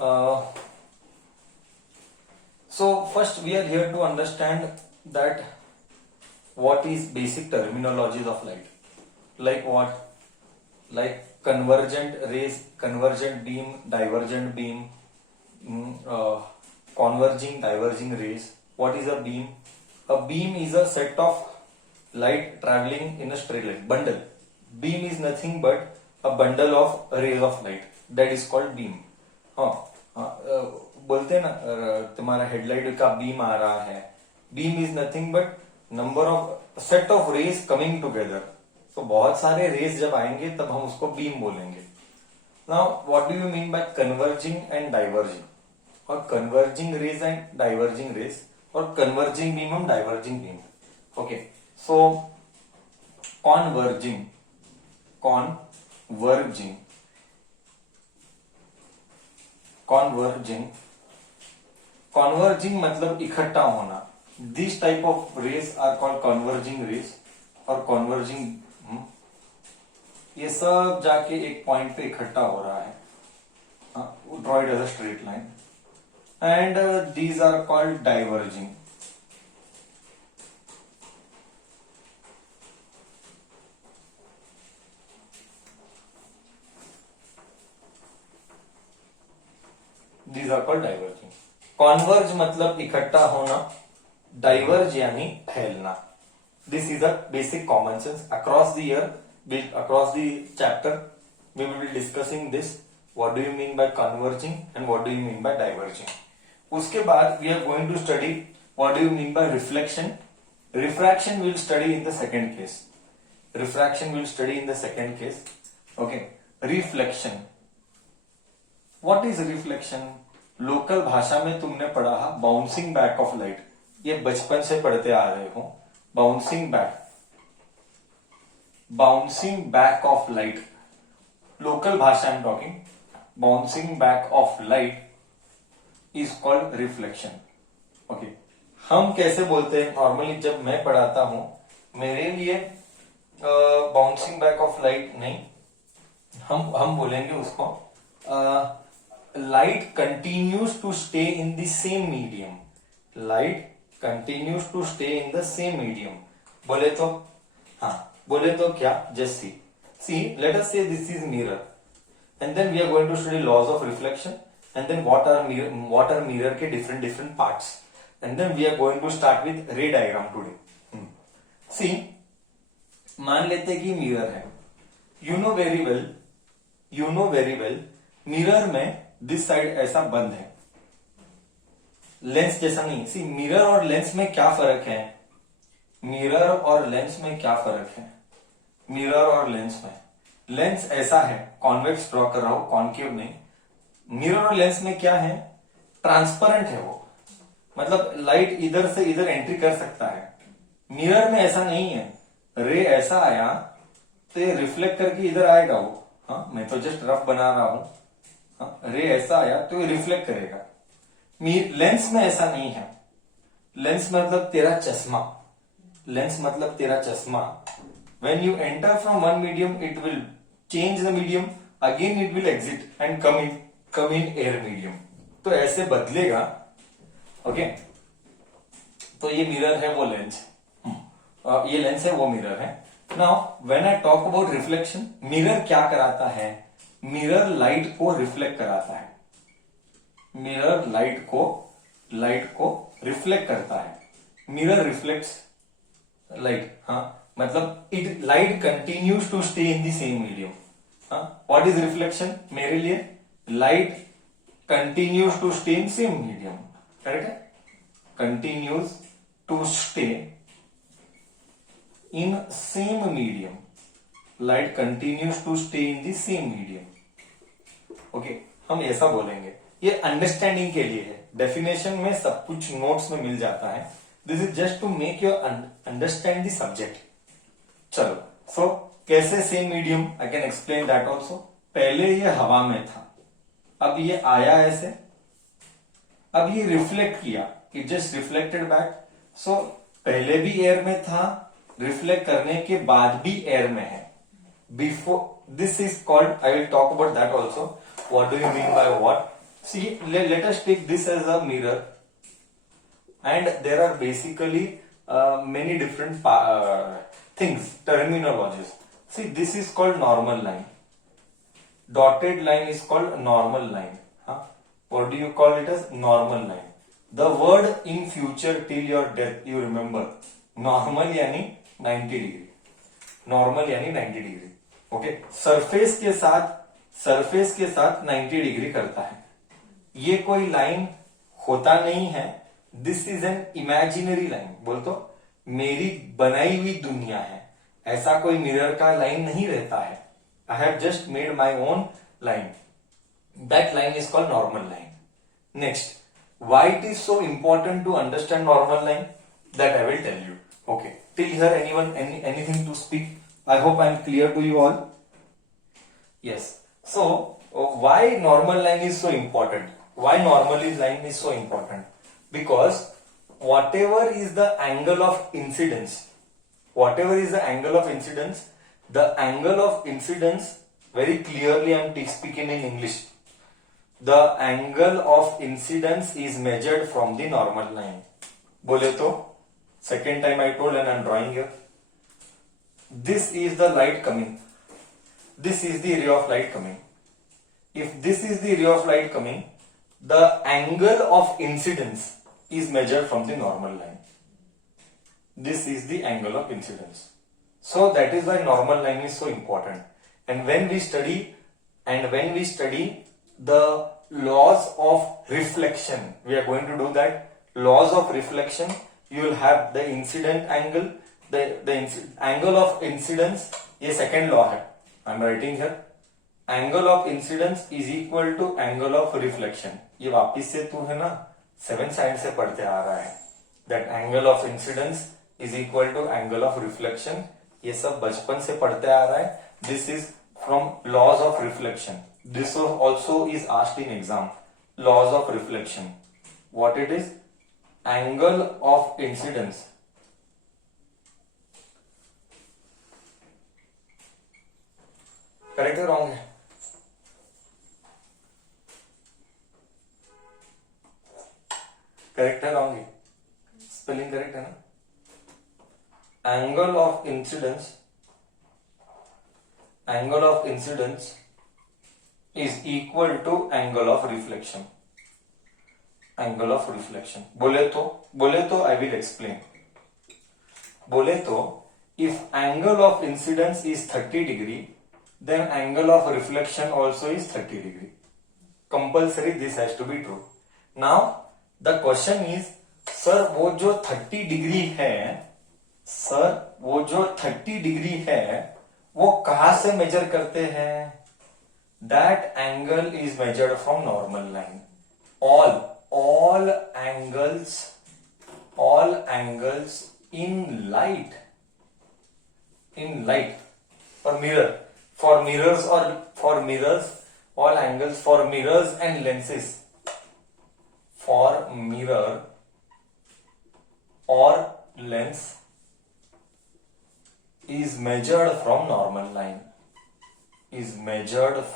Uh, so first we are here to understand that what is basic terminologies of light. Like what? Like convergent rays, convergent beam, divergent beam, converging, diverging rays. What is a beam? A beam is a set of light traveling in a straight line. Bundle. Beam is nothing but a bundle of rays of light. That is called beam. बोलते हैं ना तुम्हारा headlight का beam आ रहा है. Beam is nothing but number of set of rays coming together. तो बहुत सारे रेज जब आएंगे तब हम उसको बीम बोलेंगे. Now what do you mean by converging and diverging? और converging rays and diverging rays, और कन्वर्जिंग बीम हम diverging beam. Okay, so converging, converging, converging, converging मतलब इकट्ठा होना. This type of rays are called converging rays और converging. ये सब जाके एक पॉइंट पे इकट्ठा हो रहा है. Draw it as a straight line and these are called diverging. These are called diverging. Converge मतलब इकट्ठा होना, डाइवर्ज यानी फैलना. This is a basic common sense. Across the year, across the chapter we will be discussing this. What do you mean by converging and what do you mean by diverging? उसके बाद we are going to study what do you mean by reflection. Refraction we'll study in the second case. Refraction we'll study in the second case. Okay, reflection. What is reflection? Local भाषा में तुमने पढ़ा bouncing back of light. ये बचपन से पढ़ते आ रहे हो. Bouncing back, bouncing back of light. Local भाषा I am talking. Bouncing back of light is called reflection. Okay, हम कैसे बोलते हैं नॉर्मली? जब मैं पढ़ाता हूं मेरे लिए बाउंसिंग बैक ऑफ लाइट नहीं, हम बोलेंगे उसको light continues to stay in the same medium. Light continues to stay in the same medium. बोले तो हाँ, बोले तो क्या? Just see, let us say this is mirror and then we are going to study laws of reflection and then what are mirror के different parts and then we are going to start with ray diagram today. See, मान लेते कि mirror है. You know very well mirror में this side ऐसा बंद है, lens जैसा नहीं. सी, मिरर और लेंस में क्या फर्क है? मिरर और लेंस में क्या फर्क है? मिरर और लेंस में, लेंस ऐसा है, कॉन्वेक्स ड्रॉ कर रहा हूं, कॉन्केव नहीं. मिरर और लेंस में क्या है? ट्रांसपेरेंट है वो, मतलब लाइट इधर से इधर एंट्री कर सकता है. मिरर में ऐसा नहीं है. रे ऐसा आया तो ये रिफ्लेक्ट करके इधर आएगा वो. हाँ, मैं तो जस्ट रफ बना रहा हूं. रे ऐसा आया तो ये रिफ्लेक्ट करेगा. लेंस में ऐसा नहीं है. लेंस मतलब तेरा चश्मा. लेंस मतलब तेरा चश्मा. When you enter from one medium it will change the medium, again it will exit and come in air medium. तो ऐसे बदलेगा. ओके, तो ये मिरर है, वो लेंस. ये लेंस है, वो मिरर है. Now when I talk about reflection, mirror क्या कराता है? मिरर लाइट को रिफ्लेक्ट कराता है. मिरर लाइट को रिफ्लेक्ट करता है. Mirror reflects light. हाँ, मतलब it light continues to stay in the same medium. What is reflection मेरे लिए? Light continues to stay in same medium. Correct है? Continues to stay in same medium. Light continues to stay in the same medium. Okay, हम ऐसा बोलेंगे. ये understanding के लिए है. डेफिनेशन में सब कुछ नोट्स में मिल जाता है. This is just to make you understand the subject. चलो, सो कैसे same medium? I can explain that also. पहले ये हवा में था, अब ये आया ऐसे, अब ये रिफ्लेक्ट किया, इट जस्ट रिफ्लेक्टेड बैक. सो पहले भी एयर में था, रिफ्लेक्ट करने के बाद भी एयर में है. Before this is called, I will talk about that also. What do you mean by what? See, let us take this as a mirror, and there are basically many different things, terminologies. See, this is called normal line. Dotted line is called normal line. Huh? What do you call it as? Normal line. The word in future till your death, you remember. Normal यानी 90 degree. Normal यानी 90 degree. Okay. Surface के साथ 90 degree करता है. ये कोई line होता नहीं है. This is an imaginary line. बोल तो मेरी बनाई हुई दुनिया है. ऐसा कोई मिरर का लाइन नहीं रहता है. I have just made my own line. That line is called normal line. Next, why it is so important to understand normal line? That I will tell you. Okay. Till here, anyone anything to speak? I hope I am clear to you all. Yes. So, why normal line is so important? Why normal line is so important? Because whatever is the angle of incidence, the angle of incidence, very clearly I am speaking in English. The angle of incidence is measured from the normal line. Bole to, second time I told and I am drawing here. This is the light coming. This is the ray of light coming. If this is the ray of light coming, the angle of incidence is measured from the normal line. This is the angle of incidence. So that is why normal line is so important. And when we study the laws of reflection, we are going to do that. Laws of reflection, you will have the incident angle, the angle of incidence, ये second law है. I am writing here. Angle of incidence is equal to angle of reflection. ये वापिस से तू है ना 7th side से पढ़ते आ रहा है. That angle of incidence is equal to angle of reflection. ये सब बचपन से पढ़ते आ रहा है. This is from laws of reflection. This also is asked in exam. Laws of reflection. What it is? Angle of incidence. Correct or wrong? Correct or wrong? Spelling correct है ना? Angle of incidence is equal to angle of reflection. Angle of reflection. बोले तो I will explain. बोले तो if angle of incidence is 30 degree, then angle of reflection also is 30 degree. Compulsory this has to be true. Now the question is, sir वो जो 30 degree है, वो कहां से मेजर करते हैं? That angle is measured from normal line. All angles in light or mirror, for mirrors, all angles for mirrors and lenses, for mirror or lens is measured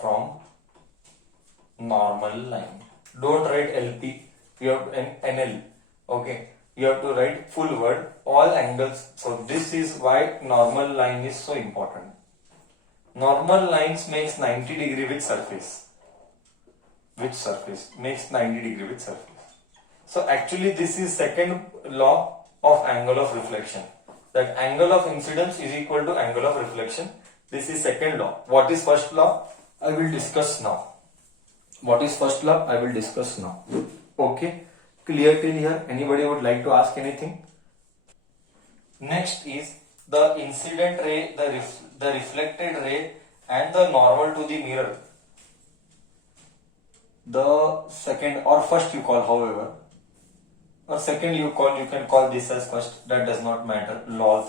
from normal line. Don't write LP, you have NL. Okay, you have to write full word, all angles. So this is why normal line is so important. Normal lines makes 90 degree with surface. Makes 90 degree with surface. So actually this is second law of angle of reflection. That angle of incidence is equal to angle of reflection. This is second law. What is first law? I will discuss now. Okay. Clear till here? Anybody would like to ask anything? Next is the incident ray, the reflected ray and the normal to the mirror. The second or first you call, however. Or second you can call this as first. That does not matter. Laws.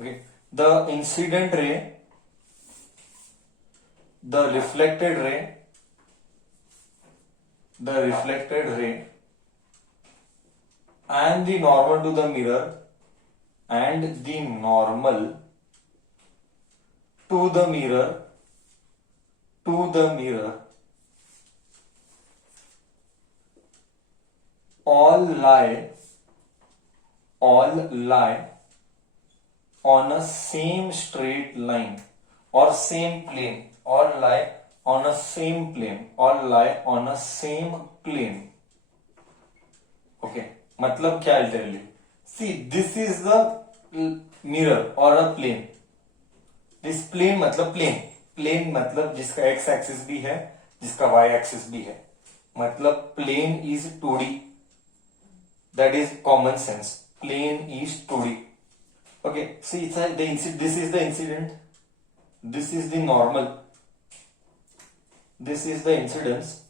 Okay. The incident ray, the reflected ray, and the normal to the mirror, and the normal to the mirror all lie on a same straight line or same plane. All lie on a same plane. All lie on a same plane. Okay, मतलब क्या I'll tell you. See, this is the mirror or a plane. This plane मतलब plane. Plane मतलब जिसका x axis भी है, जिसका y axis भी है. मतलब plane is 2D. That is common sense. Plane is 2D. Okay, see, this is the incident. This is the normal. This is the incidence.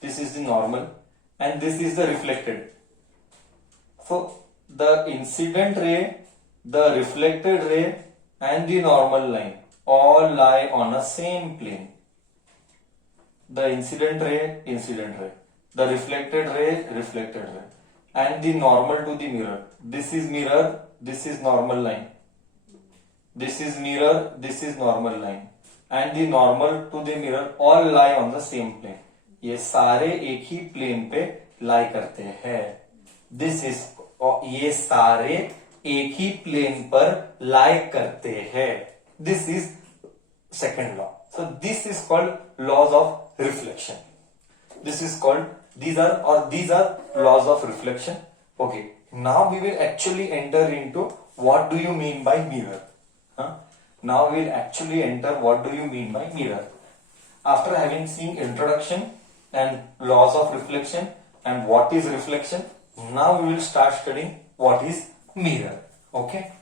This is the normal. And this is the reflected. So, the incident ray, the reflected ray, and the normal line all lie on a same plane. The incident ray, the reflected ray, and the normal to the mirror. This is mirror, this is normal line. This is mirror, this is normal line. And the normal to the mirror all lie on the same plane. ये सारे एक ही plane पे लाई करते हैं. This is, ये सारे एक ही plane पर लाई करते हैं. This is second law. So this is called laws of reflection. This is called, these are laws of reflection. Okay, now we will actually enter into what do you mean by mirror. Now we will actually enter what do you mean by mirror. After having seen introduction and laws of reflection and what is reflection, now we will start studying what is mirror. Okay.